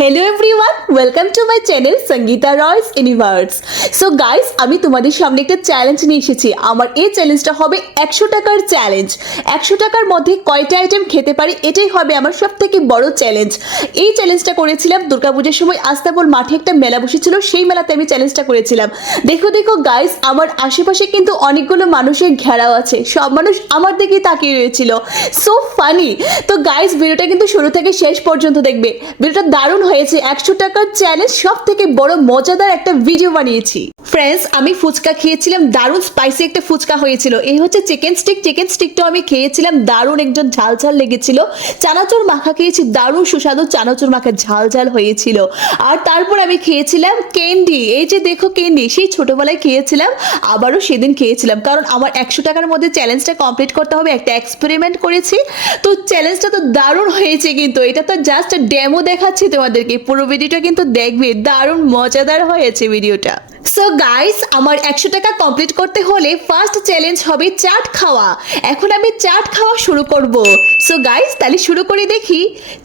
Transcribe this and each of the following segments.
Hello everyone welcome to my channel Sangeeta Roy's universe so guys আমি তোমাদের সামনে একটা চ্যালেঞ্জ নিয়ে এসেছি। আমার এই চ্যালেঞ্জটা হবে একশো টাকার চ্যালেঞ্জ একশো টাকার মধ্যে কয়টা আইটেম খেতে পারি? এটাই হবে আমার সব থেকে বড় চ্যালেঞ্জ এই চ্যালেঞ্জটা করেছিলাম দুর্গাপুজোর সময় আস্তাবল মাঠে একটা মেলা বসেছিল, সেই মেলাতে আমি চ্যালেঞ্জটা করেছিলাম। দেখো দেখো গাইস আমার আশেপাশে কিন্তু অনেকগুলো মানুষের ঘেরাও আছে। সব মানুষ আমার দিকেই তাকিয়ে রয়েছিল। সো ফানি তো গাইস ভিডিওটা কিন্তু শুরু থেকে শেষ পর্যন্ত দেখবে। ভিডিওটা দারুণ হয়েছে একশো টাকার চ্যালেঞ্জ সব থেকে বড় মজাদার একটা ভিডিও বানিয়েছি। ফ্রেন্ডস আমি ফুচকা খেয়েছিলাম, দারুণ স্পাইসি একটা ফুচকা হয়েছিল। এই হচ্ছে চিকেন স্টিক চিকেন স্টিকটাও আমি খেয়েছিলাম, দারুণ একজন ঝাল ঝাল লেগেছিল। চানাচুর মাখা খেয়েছি, দারুণ সুস্বাদু চানাচুর মাখা ঝাল ঝাল হয়েছিল। আর তারপর আমি খেয়েছিলাম ক্যান্ডি এই যে দেখো ক্যান্ডি সেই ছোটবেলায় খেয়েছিলাম, আবারও সেদিন খেয়েছিলাম। কারণ আমার একশো টাকার মধ্যে চ্যালেঞ্জটা কমপ্লিট করতে হবে, একটা এক্সপেরিমেন্ট করেছি। তো চ্যালেঞ্জটা তো দারুণ হয়েছে কিন্তু, এটা তো জাস্ট ডেমো দেখাচ্ছি তোমাদেরকে পুরো ভিডিওটা কিন্তু দেখবে। দারুণ মজাদার হয়েছে ভিডিওটা সো গাইস আমার একশো টাকা কমপ্লিট করতে হলে ফার্স্ট চ্যালেঞ্জ হবে চাট খাওয়া। এখন আমি চাট খাওয়া শুরু করব। সো গাইস তাহলে শুরু করে দেখি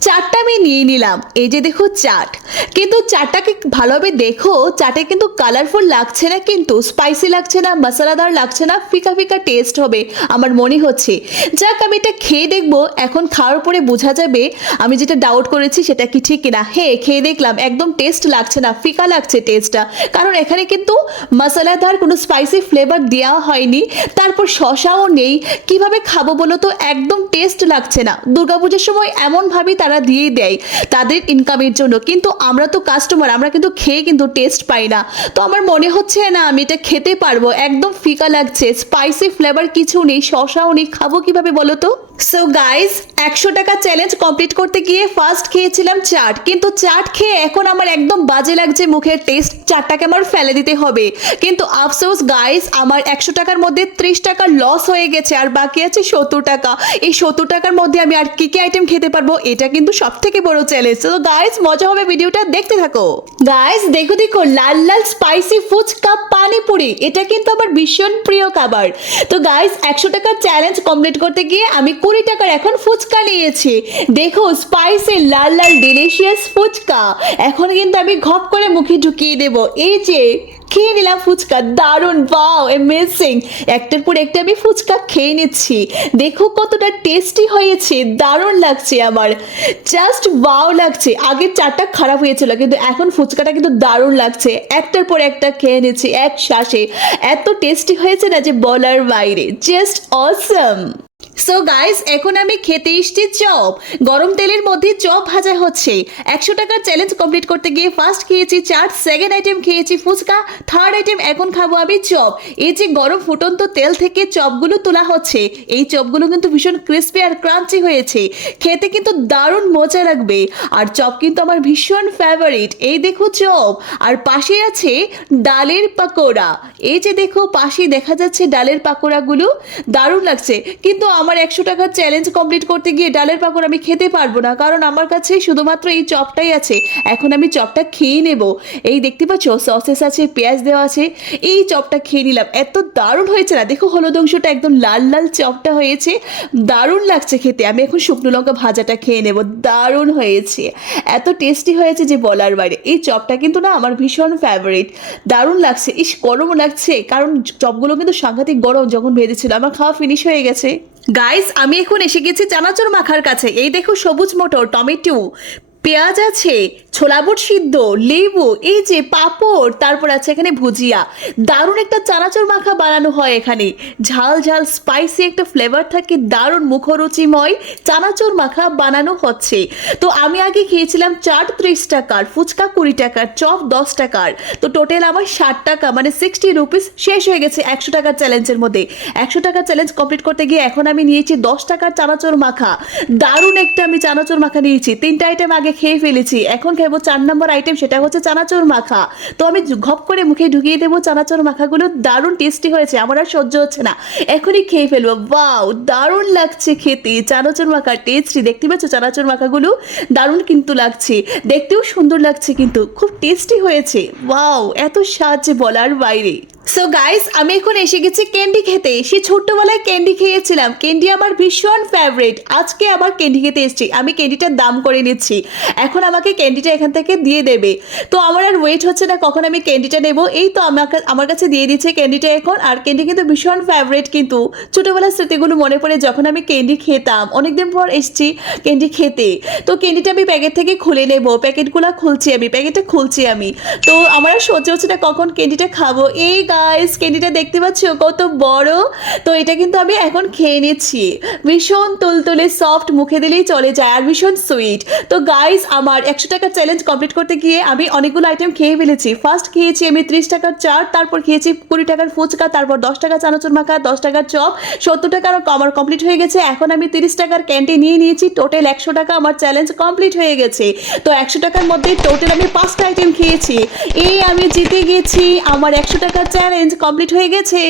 চাটটা আমি নিয়ে নিলাম। এই যে দেখো চাট। কিন্তু চাটটাকে ভালোভাবে দেখো, চাটে কিন্তু কালারফুল লাগছে না, কিন্তু স্পাইসি লাগছে না, মশলাদার লাগছে না, ফিকা ফিকা টেস্ট হবে আমার মনে হচ্ছে। যাক, আমি এটা খেয়ে দেখব। এখন খাওয়ার পরে বোঝা যাবে আমি যেটা ডাউট করেছি সেটা কি ঠিক কিনা। হে খেয়ে দেখলাম, একদম টেস্ট লাগছে না, ফিকা লাগছে টেস্টটা কারণ এখানে কিন্তু মশলাদার কোনো স্পাইসি ফ্লেভার দেওয়া হয়নি। তারপর শশাও নেই। কীভাবে খাব বলো তো? একদম টেস্ট লাগছে না। দুর্গাপুজোর সময় এমনভাবেই তারা দিয়ে দেয় তাদের ইনকামের জন্য। কিন্তু আমরা তো কাস্টমার আমরা কিন্তু খেয়ে কিন্তু টেস্ট পাই না। তো আমার মনে হচ্ছে না আমি এটা খেতে পারব। একদম ফিকা লাগছে। স্পাইসি ফ্লেভার কিছু নেই শশাও নেই। খাব কীভাবে বলো তো? সো গাইস একশো টাকা চ্যালেঞ্জ কমপ্লিট করতে গিয়ে ফার্স্ট খেয়েছিলাম চাট। কিন্তু চাট খেয়ে এখন আমার একদম বাজে লাগছে মুখের টেস্ট চাটটাকে আমার ফেলে দিতে হবে। কিন্তু আফসোস গাইজ আমার একশো টাকার মধ্যে ত্রিশ টাকা লস হয়ে গেছে, আর বাকি আছে সত্তর টাকা। এই সত্তর টাকার মধ্যে আমি আর কি কি আইটেম খেতে পারব, এটা কিন্তু সব থেকে বড় চ্যালেঞ্জ তো গাইজ মজা হবে ভিডিওটা, দেখতে থাকো। গাইজ দেখো দেখো, লাল লাল স্পাইসি ফুচকা পানিপুরি, এটা কিন্তু আমার ভীষণ প্রিয় খাবার। তো গাইজ একশো টাকার চ্যালেঞ্জ কমপ্লিট করতে গিয়ে আমি কুড়ি টাকার এখন ফুচকা নিয়েছি। দেখো স্পাইসি লাল লাল ডিলিশিয়াস ফুচকা। এখন কিন্তু আমি ঘপ করে মুখে ঢুকিয়ে দেব। এই যে, খেয়ে নিলাম ফুচকা। দারুণ বাও অ্যামেজিং একটার পর একটা আমি ফুচকা খেয়ে নিচ্ছি। দেখো কতটা টেস্টি হয়েছে, দারুণ লাগছে আমার। জাস্ট বাও লাগছে। আগে চারটা খারাপ হয়েছিল, কিন্তু এখন ফুচকাটা কিন্তু দারুণ লাগছে। একটার পর একটা খেয়ে নিচ্ছি এক শ্বাসে। এত টেস্টি হয়েছে না যে বলার বাইরে। জাস্ট অসম সো গাইস এখন আমি খেতে এসছি চপ। গরম তেলের মধ্যে চপ ভাজা হচ্ছে। একশো টাকার চ্যালেঞ্জ কমপ্লিট করতে গিয়ে ফার্স্ট খেয়েছি চাট সেকেন্ড আইটেম খেয়েছি ফুচকা থার্ড আইটেম এখন খাব আমি চপ। এই যে গরম ফুটন্ত তেল থেকে চপগুলো তোলা হচ্ছে, এই চপগুলো কিন্তু ভীষণ ক্রিস্পি আর ক্রাঞ্চি হয়েছে। খেতে কিন্তু দারুণ মজা লাগবে। আর চপ কিন্তু আমার ভীষণ ফেভারিট এই দেখো চপ। আর পাশে আছে ডালের পাকোড়া। এই যে দেখো পাশে দেখা যাচ্ছে ডালের পাকোড়াগুলো। দারুণ লাগছে। কিন্তু আমার একশো টাকার চ্যালেঞ্জ কমপ্লিট করতে গিয়ে ডালের পাকড় আমি খেতে পারব না। কারণ আমার কাছে শুধুমাত্র এই চপটাই আছে। এখন আমি চপটা খেয়ে নেব। এই দেখতে পাচ্ছ সসেস আছে, পেঁয়াজ দেওয়া আছে। এই চপটা খেয়ে নিলাম। এত দারুণ হয়েছে না? দেখো হলুদ অংশটা একদম লাল লাল চপটা হয়েছে। দারুণ লাগছে খেতে। আমি এখন শুকনো লঙ্কা ভাজাটা খেয়ে নেব। দারুণ হয়েছে। এত টেস্টি হয়েছে যে বলার বাইরে। এই চপটা কিন্তু না আমার ভীষণ ফেভারিট দারুণ লাগছে। ইস, গরমও লাগছে। কারণ চপগুলো কিন্তু সাংঘাতিক গরম যখন ভেজেছিল, আমার খাওয়া ফিনিশ হয়ে গেছে। গাইস আমি এখন এসে গেছি চানাচুর মাখার কাছে। এই দেখো সবুজ মোটর টমেটো। পেঁয়াজ আছে ছোলা বুট সিদ্ধ, লেবু, এই যে পাঁপড়, তারপর আছে এখানে ভুজিয়া। দারুণ একটা চানাচুর মাখা বানানো হয় এখানে। ঝাল ঝাল স্পাইসি একটা ফ্লেভার থাকে, দারুণ মুখরুচিময় চানাচুর মাখা বানানো হচ্ছে। তো আমি আগে খেয়েছিলাম চাট ত্রিশ টাকার, ফুচকা কুড়ি টাকার, চপ দশ টাকার। তো টোটাল আমার ষাট টাকা মানে সিক্সটি রুপিস শেষ হয়ে গেছে একশো টাকার চ্যালেঞ্জের মধ্যে। একশো টাকার চ্যালেঞ্জ কমপ্লিট করতে গিয়ে এখন আমি নিয়েছি দশ টাকার চানাচুর মাখা। দারুণ একটা আমি চানাচুর মাখা নিয়েছি। তিনটা আইটেম আগে খেয়ে ফেলেছি। এখন খাব চার নম্বর আইটেম সেটা হচ্ছে চানাচুর মাখা। তো আমি ঘপ করে মুখে ঢুকিয়ে দেবো চানাচুর মাখাগুলো, দারুণ টেস্টি হয়েছে, আমার আর সহ্য হচ্ছে না। এখনই খেয়ে ফেলব। বাও দারুণ লাগছে খেতে। চানাচুর মাখা টেস্টি দেখতে পাচ্ছ চানাচুর মাখাগুলো? দারুণ কিন্তু লাগছে। দেখতেও সুন্দর লাগছে কিন্তু, খুব টেস্টি হয়েছে। ওয়াও এত স্বাদ যে বলার বাইরে। সো গাইস আমি এখন এসে গেছি ক্যান্ডি খেতে। সে ছোট্টবেলায় ক্যান্ডি খেয়েছিলাম। ক্যান্ডি আমার ভীষণ ফেভারিট আজকে আবার ক্যান্ডি খেতে এসেছি। আমি ক্যান্ডিটার দাম করে নিচ্ছি। এখন আমাকে ক্যান্ডিটা এখান থেকে দিয়ে দেবে। তো আমার আর ওয়েট হচ্ছে না কখন আমি ক্যান্ডিটা নেব। এই তো আমাকে, আমার কাছে দিয়ে দিচ্ছে ক্যান্ডিটা এখন। আর ক্যান্ডি কিন্তু ভীষণ ফেভারিট কিন্তু। ছোটোবেলার স্মৃতিগুলো মনে পড়ে যখন আমি ক্যান্ডি খেতাম। অনেকদিন পর এসেছি ক্যান্ডি খেতে। তো ক্যান্ডিটা আমি প্যাকেট থেকে খুলে নেব। প্যাকেটগুলো খুলছি আমি। প্যাকেটটা খুলছি আমি। তো আমার আর সহ্য হচ্ছে না কখন ক্যান্ডিটা খাব। এই গাইস ক্যান্ডিটা দেখতে পাচ্ছ? কত বড়। তো এটা কিন্তু আমি এখন খেয়ে নিচ্ছি। ভীষণ তুলতুলে সফট মুখে দিলেই চলে যায় আর ভীষণ সুইট তো গাইস আমার একশো টাকার চ্যালেঞ্জ কমপ্লিট করতে গিয়ে আমি অনেকগুলো আইটেম খেয়ে ফেলেছি। ফার্স্ট খেয়েছি আমি ত্রিশ টাকার চাট, তারপর খেয়েছি কুড়ি টাকার ফুচকা, তারপর দশ টাকা চানাচুর মাখা, দশ টাকার চপ, সত্তর টাকার আমার কমপ্লিট হয়ে গেছে। এখন আমি তিরিশ টাকার ক্যান্টিন নিয়ে নিয়েছি। টোটাল একশো টাকা আমার চ্যালেঞ্জ কমপ্লিট হয়ে গেছে। তো একশো টাকার মধ্যে টোটাল আমি পাঁচটা আইটেম খেয়েছি। এই আমি জিতে গেছি। আমার একশো টাকার চ্যালেঞ্জ কমপ্লিট হয়ে গেছে।